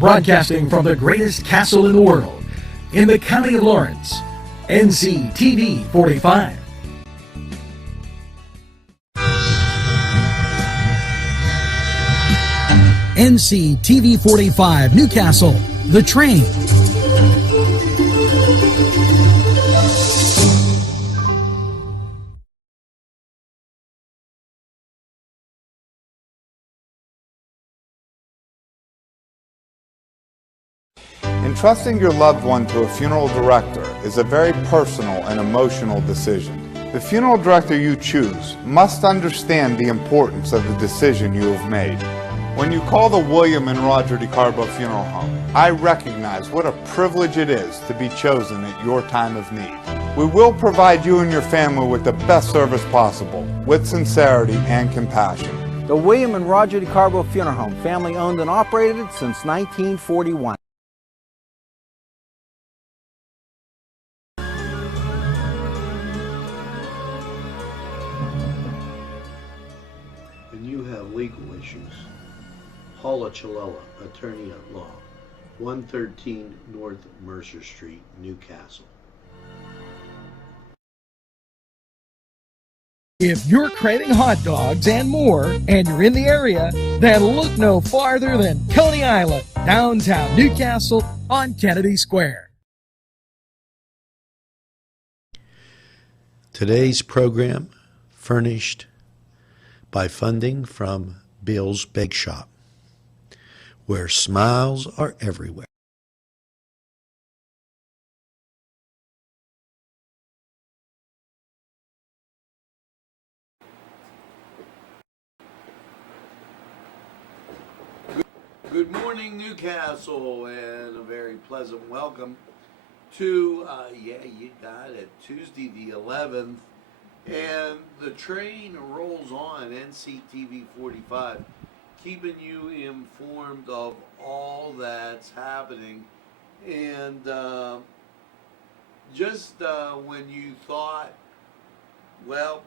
Broadcasting from the greatest castle in the world, in the county of Lawrence, Nctv45. Nctv45 Newcastle, The Train. Entrusting your loved one to a funeral director is a very personal and emotional decision. The funeral director you choose must understand the importance of the decision you have made. When you call the William and Roger DeCarbo Funeral Home, I recognize what a privilege it is to be chosen at your time of need. We will provide you and your family with the best service possible, with sincerity and compassion. The William and Roger DeCarbo Funeral Home, family owned and operated since 1941. And you have legal issues. Paula Chalella, attorney at law, 113 North Mercer Street, Newcastle. If you're craving hot dogs and more, and you're in the area, then look no farther than Coney Island, downtown Newcastle on Kennedy Square. Today's program furnished by funding from Bill's Bake Shop, where smiles are everywhere. Good morning, Newcastle, and a very pleasant welcome to, you got it, Tuesday the 11th, and the train rolls on, Nctv45, keeping you informed of all that's happening. And just when you thought, well,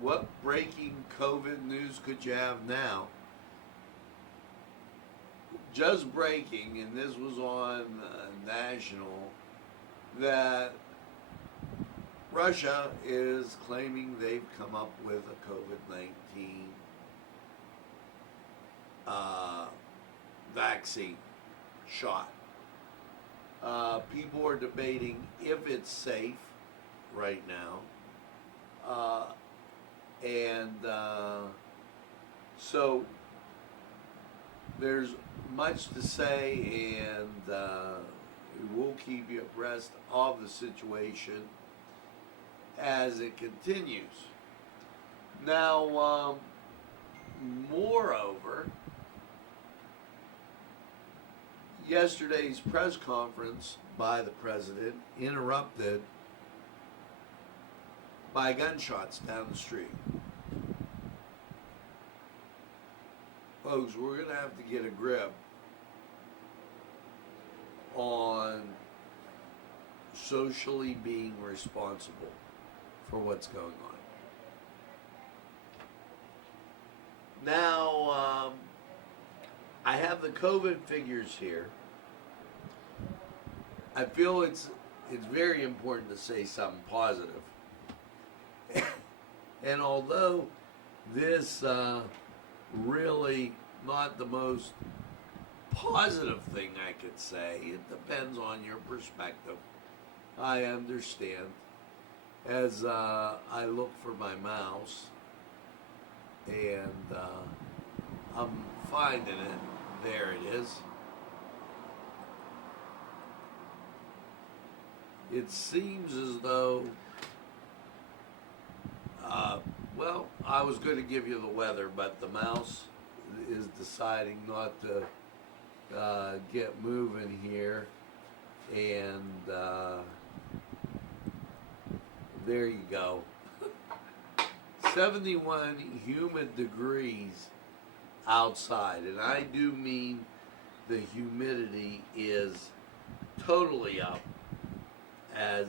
what breaking COVID news could you have now? Just breaking, and this was on national, that Russia is claiming they've come up with a COVID-19 vaccine shot. People are debating if it's safe right now. So there's much to say, and we'll keep you abreast of the situation as it continues. Now, moreover, yesterday's press conference by the president interrupted by gunshots down the street. Folks, we're going to have to get a grip on socially being responsible for what's going on. Now, I have the COVID figures here. I feel it's very important to say something positive. And although this really not the most positive thing I could say, it depends on your perspective. I understand. As I look for my mouse, and I'm finding it. There it is. It seems as though, well, I was going to give you the weather, but the mouse is deciding not to get moving here, and there you go. 71 humid degrees outside, and I do mean the humidity is totally up as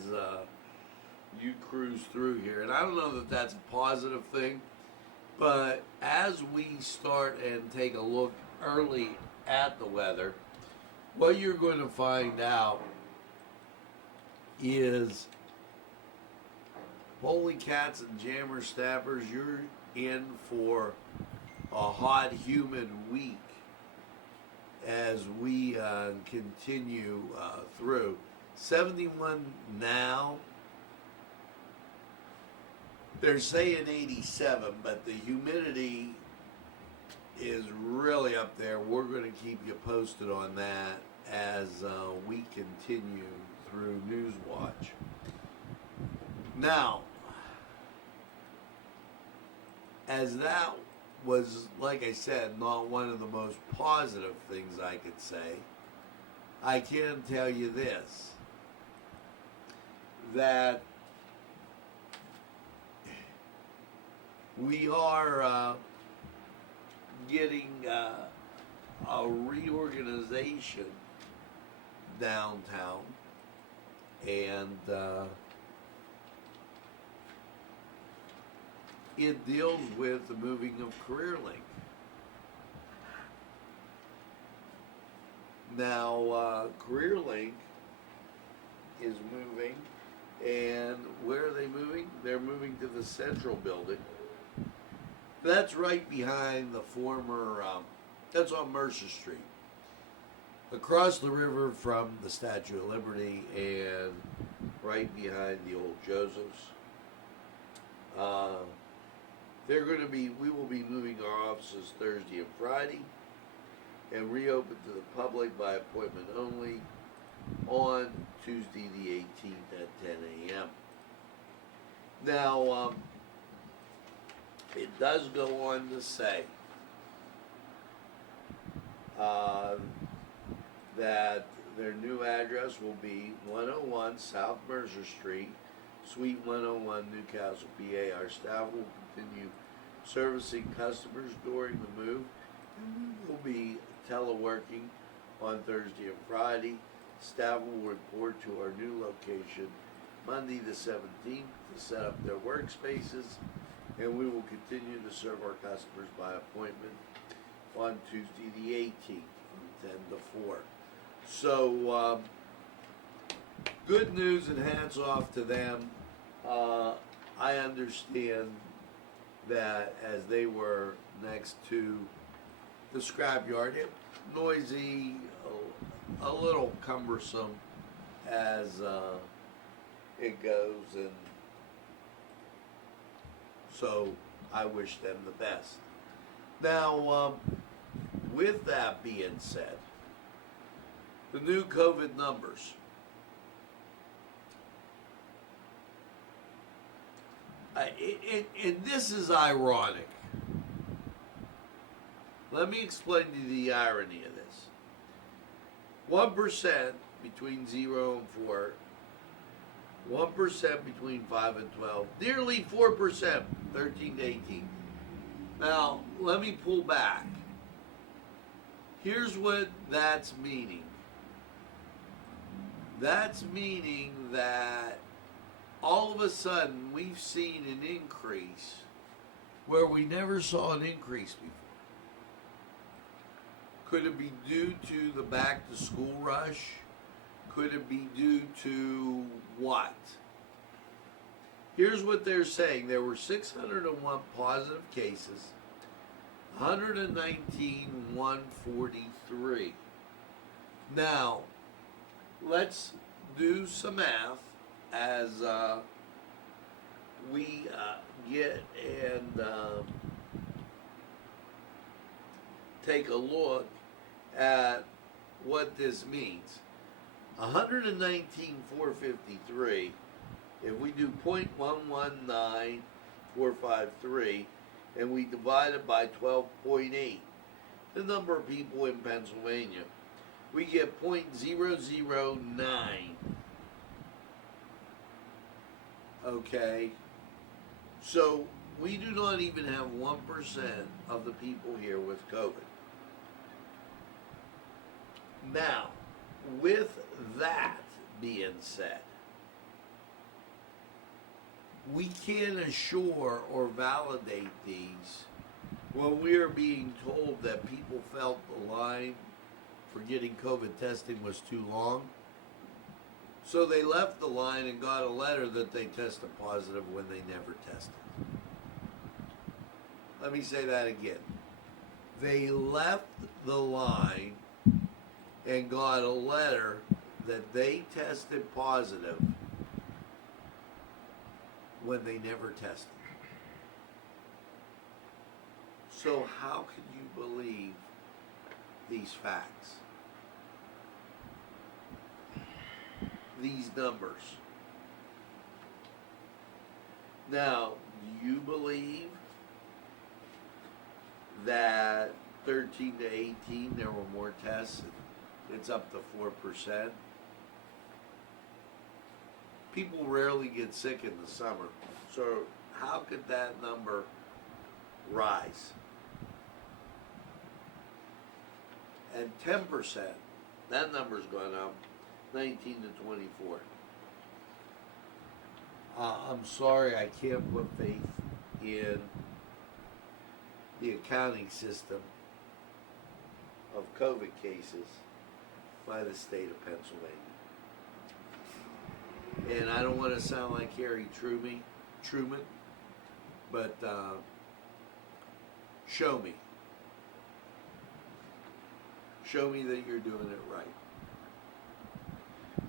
you cruise through here. And I don't know that that's a positive thing, but as we start and take a look early at the weather, what you're going to find out is, holy cats and jammer snappers, you're in for a hot, humid week as we continue through. 71 now. They're saying 87, but the humidity is really up there. We're going to keep you posted on that as we continue through Newswatch. Now, as that was, like I said, not one of the most positive things I could say, I can tell you this, that we are getting a reorganization downtown, and it deals with the moving of CareerLink. Now, CareerLink is moving, and where are they moving? They're moving to the Central Building. That's right behind the former, that's on Mercer Street. Across the river from the Statue of Liberty and right behind the old Joseph's. We will be moving our offices Thursday and Friday and reopen to the public by appointment only on Tuesday the 18th at 10 a.m. Now, it does go on to say that their new address will be 101 South Mercer Street, Suite 101, Newcastle, PA. Our staff will continue servicing customers during the move, and we will be teleworking on Thursday and Friday. Staff will report to our new location Monday the 17th to set up their workspaces, and we will continue to serve our customers by appointment on Tuesday the 18th from 10 to 4. So, good news and hats off to them. I understand that as they were next to the scrapyard, it noisy, a little cumbersome as it goes, and so I wish them the best. Now, with that being said, the new COVID numbers. And this is ironic. Let me explain to you the irony of this. 1% between 0 and 4, 1% between 5 and 12, nearly 4%, 13 to 18. Now, let me pull back. Here's what that's meaning. That's meaning that all of a sudden we've seen an increase where we never saw an increase before. Could it be due to the back to school rush? Could it be due to what? Here's what they're saying. There were 601 positive cases, 119,143. Now, let's do some math as we get and take a look at what this means. 119,453, if we do 0.119453 and we divide it by 12.8, the number of people in Pennsylvania, we get 0.009. Okay, so we do not even have 1% of the people here with COVID. Now, with that being said, we can't assure or validate these when we are being told that people felt the line for getting COVID testing was too long. So they left the line and got a letter that they tested positive when they never tested. Let me say that again. They left the line and got a letter that they tested positive when they never tested. So how can you believe these facts? These numbers. Now, do you believe that 13 to 18 there were more tests? It's up to 4%. People rarely get sick in the summer. So how could that number rise? And 10%, that number's gone up 19 to 24. I'm sorry, I can't put faith in the accounting system of COVID cases by the state of Pennsylvania. And I don't want to sound like Harry Truman, but show me. Show me that you're doing it right.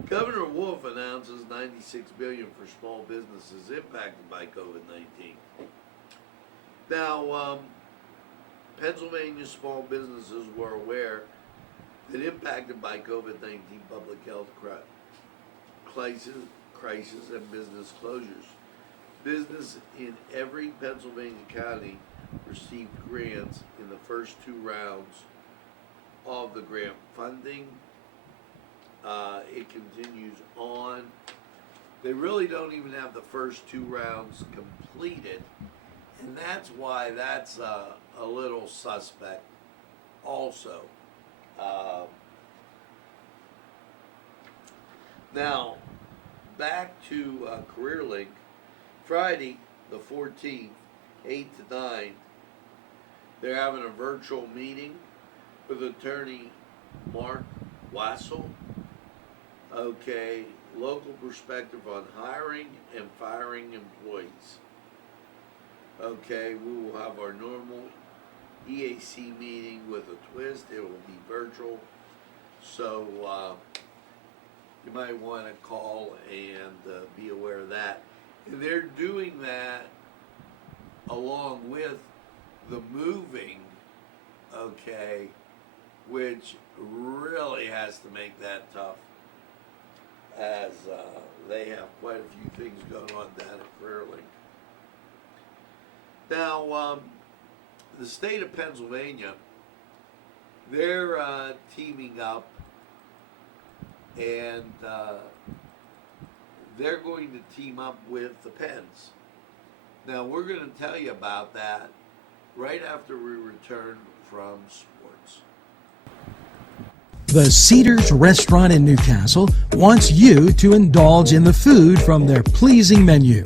Governor Wolf announces $96 billion for small businesses impacted by COVID-19. Now, Pennsylvania small businesses were aware that impacted by COVID-19 public health crisis and business closures. Business in every Pennsylvania county received grants in the first two rounds of the grant funding. It continues on. They really don't even have the first two rounds completed, and that's why that's a little suspect also. Now, back to CareerLink. Friday, the 14th, 8 to 9, they're having a virtual meeting with attorney Mark Wassel. Okay, local perspective on hiring and firing employees. Okay, we will have our normal EAC meeting with a twist. It will be virtual. So you might want to call and be aware of that. And they're doing that along with the moving, okay, which really has to make that tough, as they have quite a few things going on down at CareerLink. Now, the state of Pennsylvania, they're teaming up, and they're going to team up with the Pens. Now, we're going to tell you about that right after we return from sports. The Cedars Restaurant in Newcastle wants you to indulge in the food from their pleasing menu.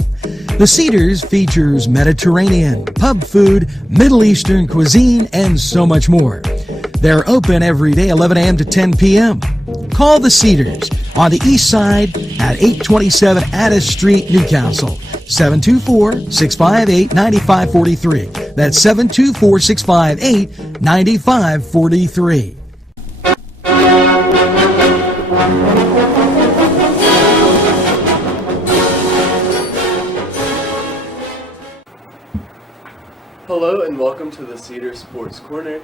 The Cedars features Mediterranean, pub food, Middle Eastern cuisine, and so much more. They're open every day, 11 a.m. to 10 p.m. Call the Cedars on the east side at 827 Addis Street, Newcastle. 724-658-9543. That's 724-658-9543. Hello and welcome to the Cedar Sports Corner.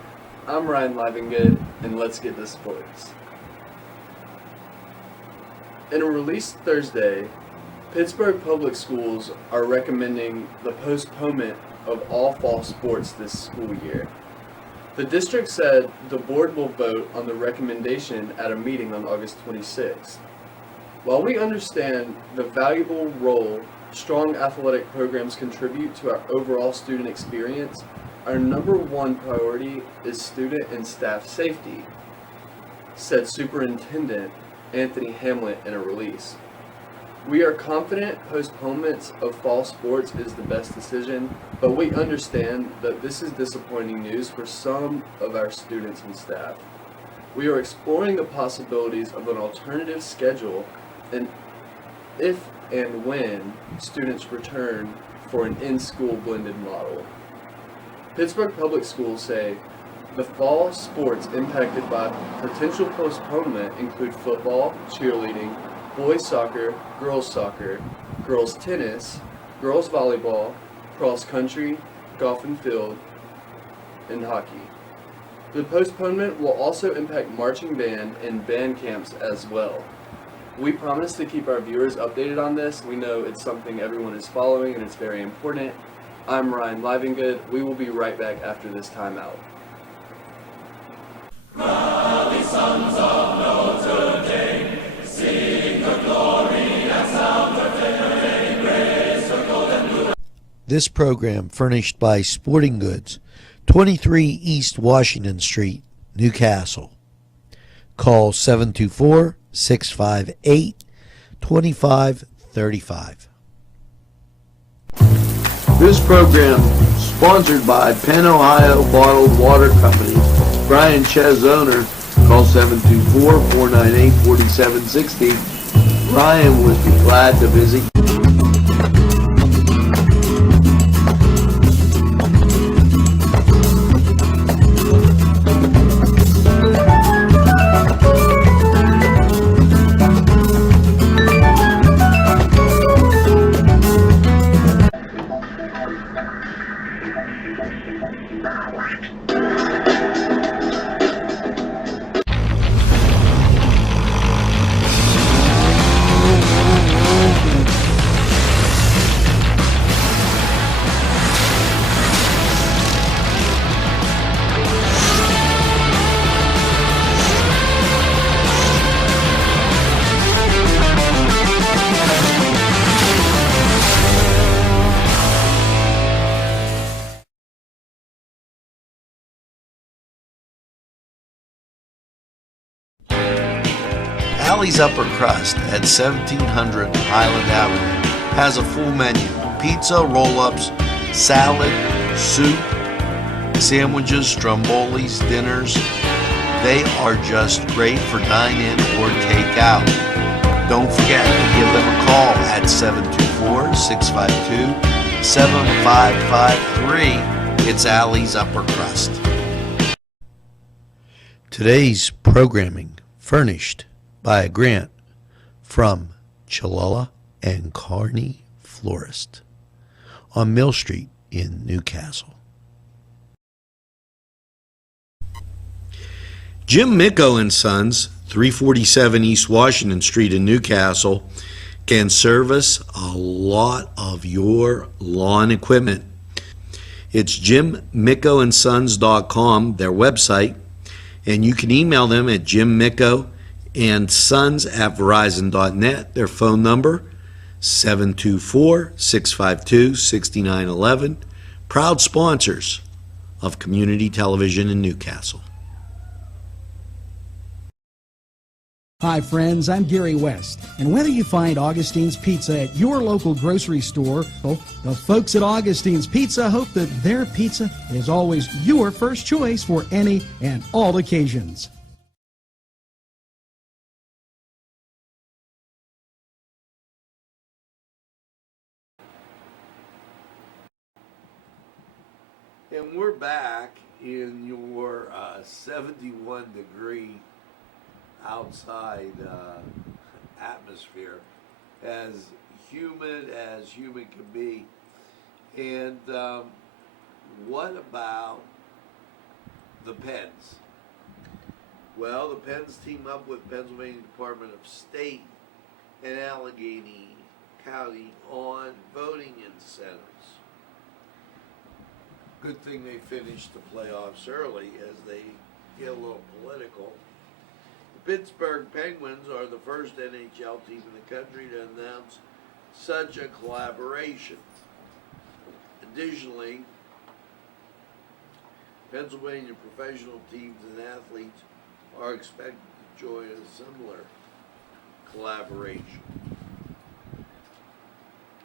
I'm Ryan Livingood, and let's get to sports. In a release Thursday, Pittsburgh Public Schools are recommending the postponement of all fall sports this school year. The district said the board will vote on the recommendation at a meeting on August 26th. While we understand the valuable role strong athletic programs contribute to our overall student experience, our number one priority is student and staff safety, said Superintendent Anthony Hamlet in a release. We are confident postponements of fall sports is the best decision, but we understand that this is disappointing news for some of our students and staff. We are exploring the possibilities of an alternative schedule and if and when students return for an in-school blended model. Pittsburgh Public Schools say the fall sports impacted by potential postponement include football, cheerleading, boys soccer, girls tennis, girls volleyball, cross country, golf and field, and hockey. The postponement will also impact marching band and band camps as well. We promise to keep our viewers updated on this. We know it's something everyone is following and it's very important. I'm Ryan Livingood. We will be right back after this timeout. This program furnished by Sporting Goods, 23 East Washington Street, Newcastle. Call 724-658-2535. This program sponsored by Penn Ohio Bottled Water Company. Brian Ches, owner. Call 724-498-4760. Brian would be glad to visit you. Allie's Upper Crust at 1700 Highland Avenue has a full menu: pizza, roll-ups, salad, soup, sandwiches, strombolis, dinners. They are just great for dine-in or take-out. Don't forget to give them a call at 724-652-7553. It's Allie's Upper Crust. Today's programming furnished by a grant from Chalala and Carney Florist on Mill Street in Newcastle. Jim Micco and Sons, 347 East Washington Street in Newcastle, can service a lot of your lawn equipment. It's jimmiccoandsons.com, their website, and you can email them at jimmiccoandsons@verizon.net. Their phone number, 724-652-6911. Proud sponsors of community television in Newcastle. Hi friends, I'm Gary West, and whether you find Augustine's Pizza at your local grocery store, well, the folks at Augustine's Pizza hope that their pizza is always your first choice for any and all occasions. And we're back in your 71 degree outside atmosphere, as humid can be. And what about the Penns? Well, the Penns team up with Pennsylvania Department of State and Allegheny County on voting incentives. Good thing they finished the playoffs early, as they get a little political. The Pittsburgh Penguins are the first NHL team in the country to announce such a collaboration. Additionally, Pennsylvania professional teams and athletes are expected to join a similar collaboration.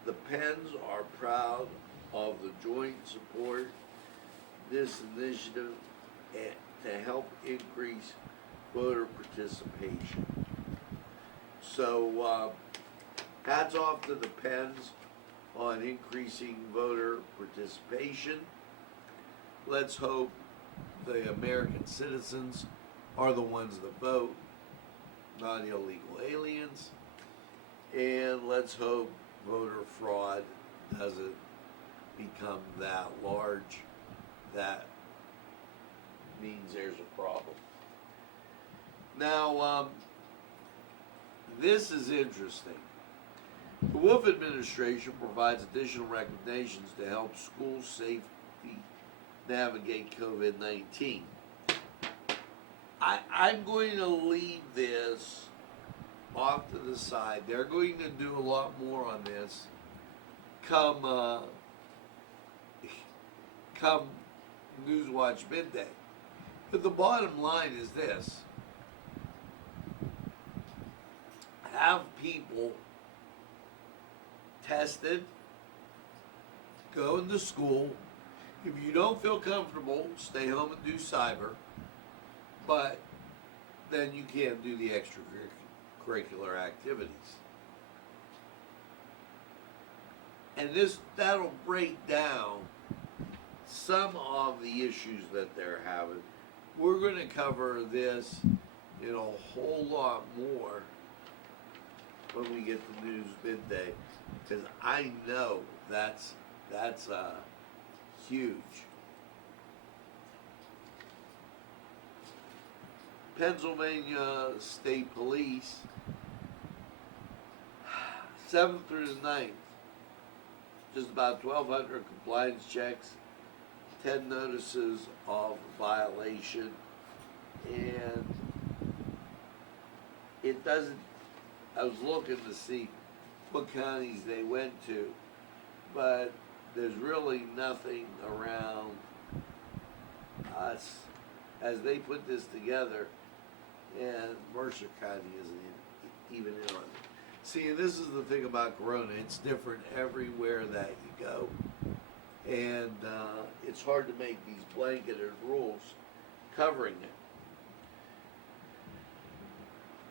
The Penns are proud of the joint support this initiative to help increase voter participation. So hats off to the Pens on increasing voter participation. Let's hope the American citizens are the ones that vote, not illegal aliens. And let's hope voter fraud doesn't become that large. That means there's a problem. Now, this is interesting. The Wolf administration provides additional recommendations to help schools safely navigate COVID-19. I'm going to leave this off to the side. They're going to do a lot more on this come Newswatch midday. But the bottom line is this. Have people tested, go into school. If you don't feel comfortable, stay home and do cyber. But then you can't do the extracurricular activities. And that'll break down some of the issues that they're having. We're going to cover this in a whole lot more when we get to News Midday, because I know that's huge. Pennsylvania State Police, 7th through the 9th, just about 1,200 compliance checks, 10 notices of violation, and it doesn't, I was looking to see what counties they went to, but there's really nothing around us as they put this together, and Mercer County isn't even in on it. See, and this is the thing about Corona, it's different everywhere that you go. And it's hard to make these blanketed rules covering it.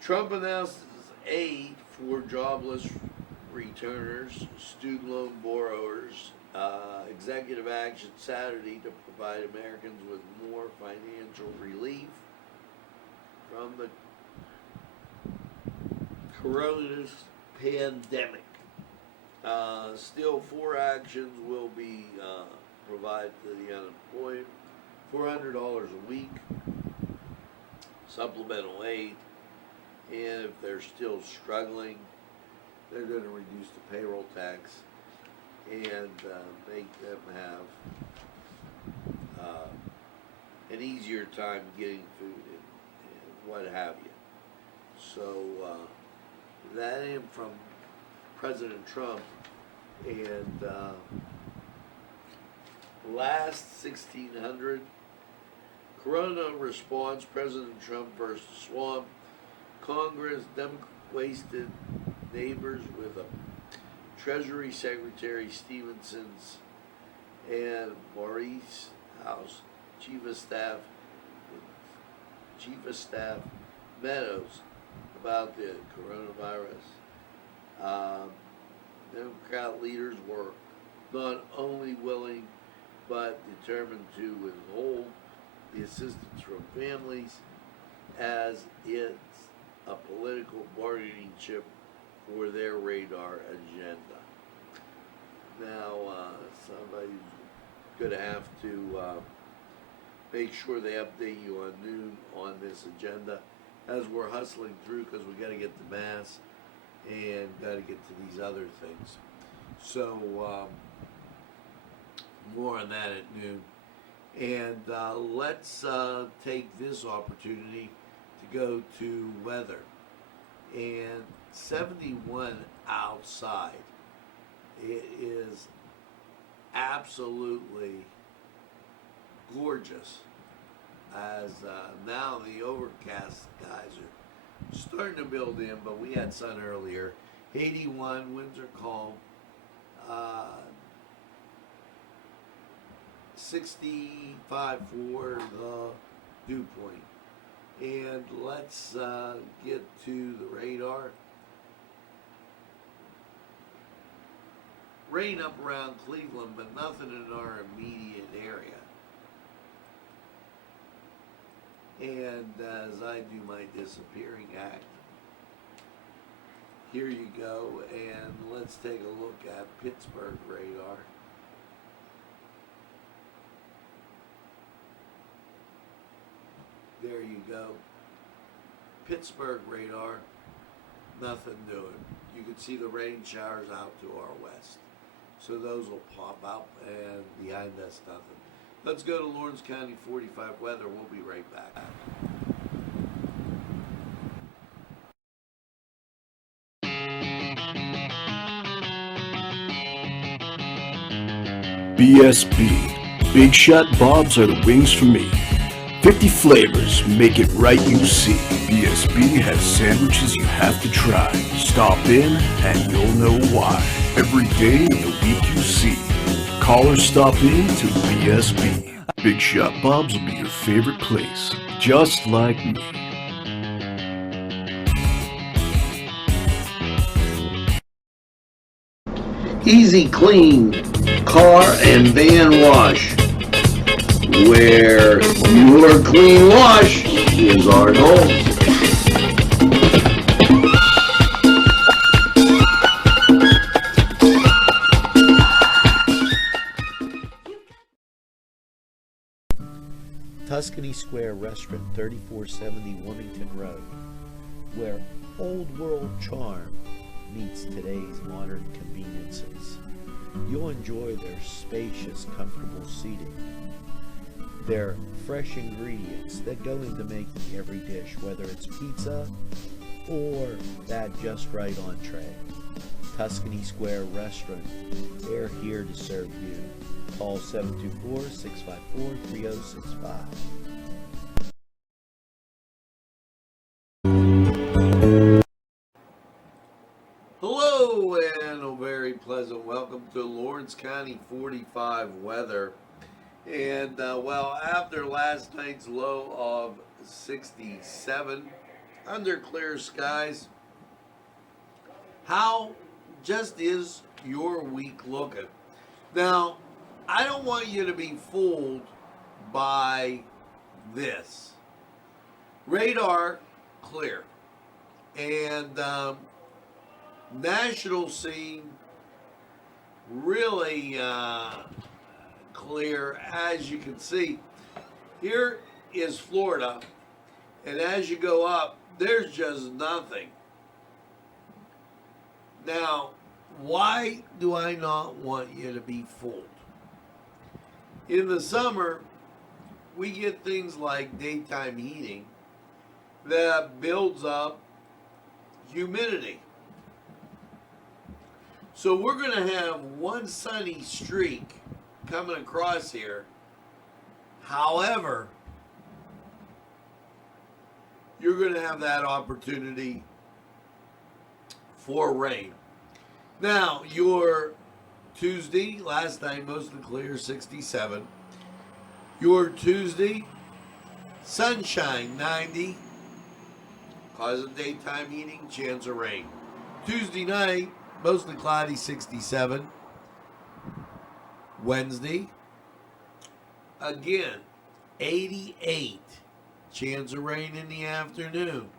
Trump announces aid for jobless returners, student loan borrowers, executive action Saturday to provide Americans with more financial relief from the coronavirus pandemic. Still, 4 actions will be provided to the unemployed: $400 a week, supplemental aid, and if they're still struggling, they're going to reduce the payroll tax and make them have an easier time getting food and what have you. So that in from President Trump. And last 1600, Corona response, President Trump versus Swamp. Congress wasted neighbors with a Treasury Secretary Stevenson's and Maurice House Chief of Staff Meadows about the coronavirus. Democrat leaders were not only willing but determined to withhold the assistance from families as it's a political bargaining chip for their radar agenda. Now, somebody's going to have to make sure they update you on noon on this agenda as we're hustling through, because we got to get the mass and got to get to these other things. So more on that at noon. And let's take this opportunity to go to weather. And 71 outside. It is absolutely gorgeous, as now the overcast skies are starting to build in, but we had sun earlier. 81, winds are calm. 65 for the dew point. And let's get to the radar. Rain up around Cleveland, but nothing in our immediate area. And as I do my disappearing act, here you go, and let's take a look at Pittsburgh radar. There you go. Pittsburgh radar, nothing doing. You can see the rain showers out to our west. So those will pop up, and behind us, nothing. Let's go to Lawrence County 45 weather. We'll be right back. BSB. Big Shot Bobs are the wings for me. 50 flavors, make it right, you see. BSB has sandwiches you have to try. Stop in and you'll know why. Every day of the week you see. Call or stop in to BSB. Big Shot Bobs will be your favorite place, just like me. Easy Clean Car and Van Wash, where your clean wash is our goal. Tuscany Square Restaurant, 3470 Wilmington Road, where old world charm meets today's modern conveniences. You'll enjoy their spacious, comfortable seating, their fresh ingredients that go into making every dish, whether it's pizza or that just right entree. Tuscany Square Restaurant, they're here to serve you. Call 724-654-3065. Hello and a very pleasant welcome to Lawrence County 45 weather. And well, after last night's low of 67 under clear skies, how just is your week looking? Now, I don't want you to be fooled by this. Radar clear, and national scene really clear. As you can see, here is Florida, and as you go up, there's just nothing. Now, why do I not want you to be fooled? In the summer, we get things like daytime heating that builds up humidity. So we're going to have one sunny streak coming across here. However, you're going to have that opportunity for rain. Now, your Tuesday, last night, mostly clear, 67. Your Tuesday, sunshine, 90. Cause of daytime heating, chance of rain. Tuesday night, mostly cloudy, 67. Wednesday, again, 88. Chance of rain in the afternoon.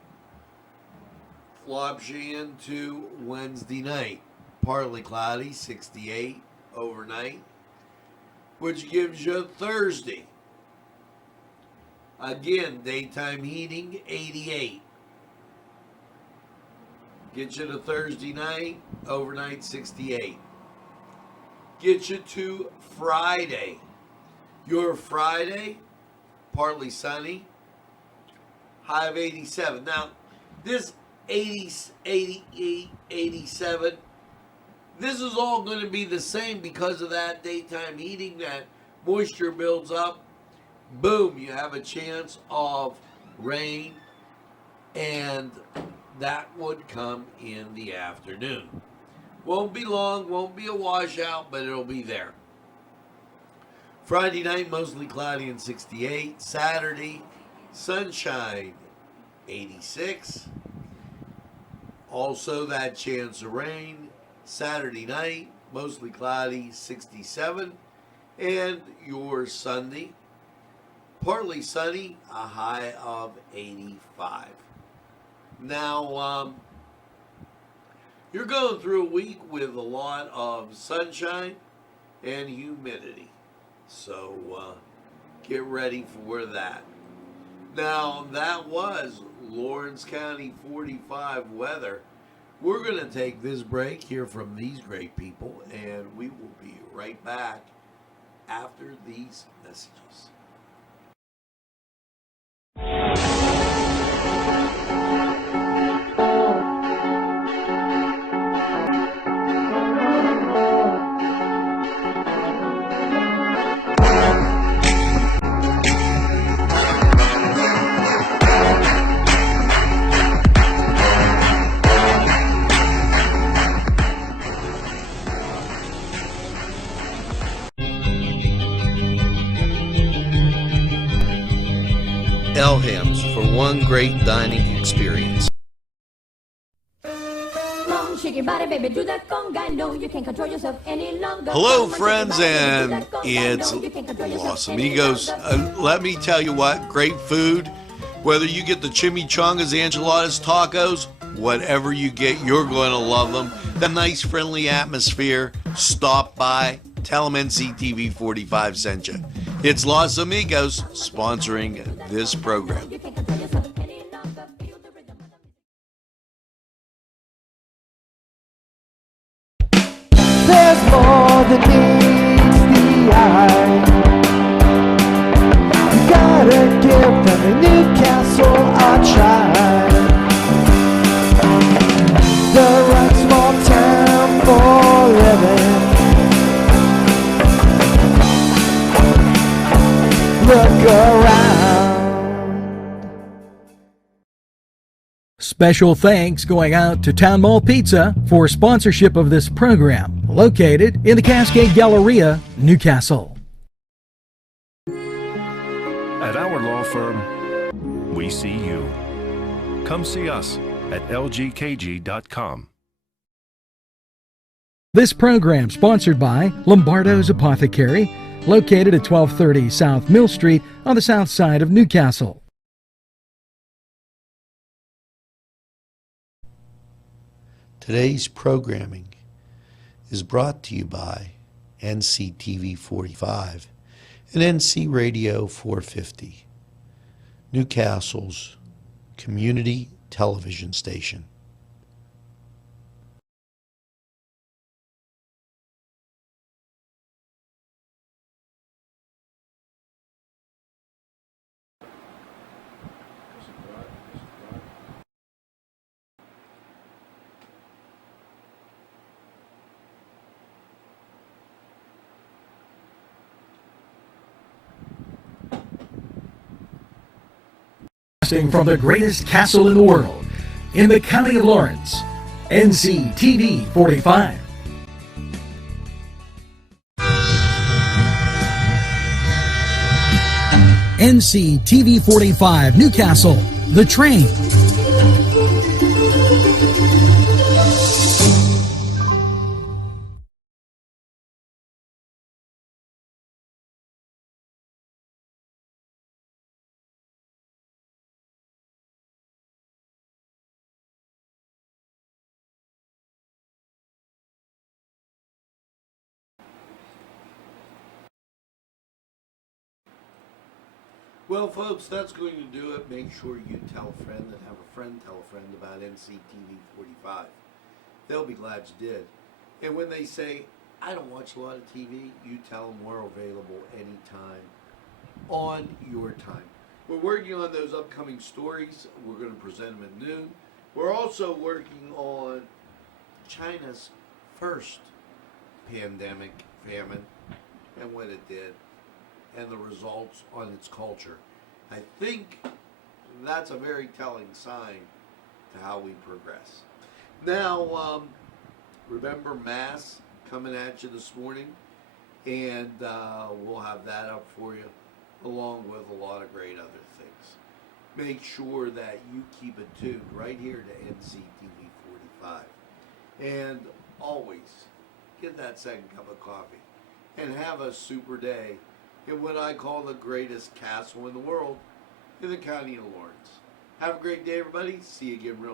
Flops you into Wednesday night. Partly cloudy, 68 overnight, which gives you Thursday. Again, daytime heating, 88. Get you to Thursday night, overnight 68. Get you to Friday. Your Friday, partly sunny, high of 87. Now, this 88, 87, this is all going to be the same because of that daytime heating, that moisture builds up. Boom, you have a chance of rain, and that would come in the afternoon. Won't be long, won't be a washout, but it'll be there. Friday night, mostly cloudy and 68. Saturday, sunshine 86. Also that chance of rain. Saturday night, mostly cloudy, 67. And your Sunday, partly sunny, a high of 85. Now, you're going through a week with a lot of sunshine and humidity. So get ready for that. Now, that was Lawrence County 45 weather. We're going to take this break, hear from these great people, and we will be right back after these messages. Elham's for one great dining experience. Hello, friends, and it's Los Amigos. Let me tell you what, great food. Whether you get the chimichangas, enchiladas, tacos, whatever you get, you're going to love them. The nice, friendly atmosphere. Stop by. Tell them NCTV45 sent you. It's Los Amigos sponsoring this program. There's more than meets the eye. You gotta give them Newcastle a try. The right small town for living. Look around. Special thanks going out to Town Mall Pizza for sponsorship of this program, located in the Cascade Galleria, Newcastle. At our law firm, we see you. Come see us at lgkg.com. This program sponsored by Lombardo's Apothecary, located at 1230 South Mill Street on the south side of Newcastle. Today's programming is brought to you by NCTV45 and NC Radio 450, Newcastle's community television station. From the greatest castle in the world, in the county of Lawrence, NCTV45. NCTV45 Newcastle, The Train. Well, folks, that's going to do it. Make sure you tell a friend and have a friend tell a friend about NCTV45. They'll be glad you did. And when they say, I don't watch a lot of TV, you tell them we're available anytime on your time. We're working on those upcoming stories. We're going to present them at noon. We're also working on China's first pandemic, famine, and what it did, and the results on its culture. I think that's a very telling sign to how we progress. Now, remember Mass coming at you this morning, and we'll have that up for you, along with a lot of great other things. make sure that you keep it tuned right here to NCTV45. And always get that second cup of coffee and have a super day in what I call the greatest castle in the world in the county of Lawrence. Have a great day, everybody. See you again real